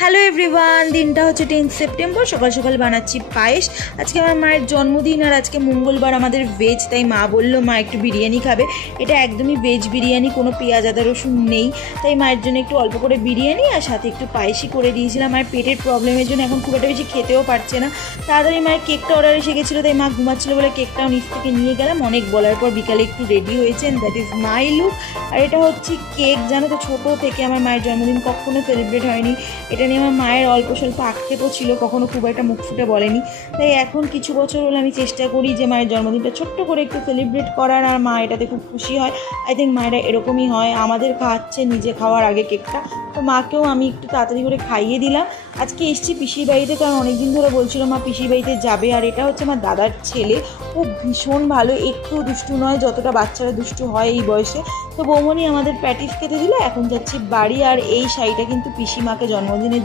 Hello everyone, দিনটা হচ্ছে 10 September. সকাল সকাল বানাচ্ছি পায়েস। আজকে আমার মায়ের জন্মদিন আর আজকে মঙ্গলবার, আমাদের ভেজ। তাই মা বললো মা একটু বিরিয়ানি খাবে। এটা একদমই ভেজ বিরিয়ানি, কোনো পেঁয়াজ আদা রসুন নেই। তাই মায়ের জন্য একটু অল্প করে বিরিয়ানি আর সাথে একটু পায়েসই করে দিয়েছিলাম। মায়ের পেটের প্রবলেমের জন্য এখন খুব একটা বেশি খেতেও পারছে না। তাড়াতাড়ি মায়ের কেকটা অর্ডার এসে গেছিলো, তাই মা ঘুমাচ্ছিলো বলে কেকটাও নিচ থেকে নিয়ে গেলাম। অনেক বলার পর বিকালে একটু রেডি হয়েছেন, দ্যাট ইজ মাই লুক। আর এটা হচ্ছে কেক। জানো তো, ছোটো থেকে আমার মায়ের জন্মদিন কখনো সেলিব্রেট হয়নি। এটা নিয়ে আমার মায়ের অল্প স্বল্প আক্ষেপও ছিল, কখনো খুব একটা মুখ ফুটে বলেনি। তাই এখন কিছু বছর হলো আমি চেষ্টা করি যে মায়ের জন্মদিনটা ছোট্ট করে একটু সেলিব্রেট করার, আর মা এটাতে খুব খুশি হয়। আই থিঙ্ক মায়েরা এরকমই হয়, আমাদের খাওয়াচ্ছে নিজে খাওয়ার আগে কেকটা। তো মাকেও আমি একটু তাড়াতাড়ি করে খাইয়ে দিলাম। আজকে এসেছি পিসির বাড়িতে, কারণ অনেকদিন ধরে বলছিল মা পিসির বাড়িতে যাবে। আর এটা হচ্ছে আমার দাদার ছেলে, ও ভীষণ ভালো, একটু দুষ্টু নয়, যতটা বাচ্চারা দুষ্টু হয় এই বয়সে। তো বৌমনি আমাদের প্যাটিস খেতে দিল, এখন যাচ্ছি বাড়ি। আর এই শাড়িটা কিন্তু পিসিমাকে জন্মদিনের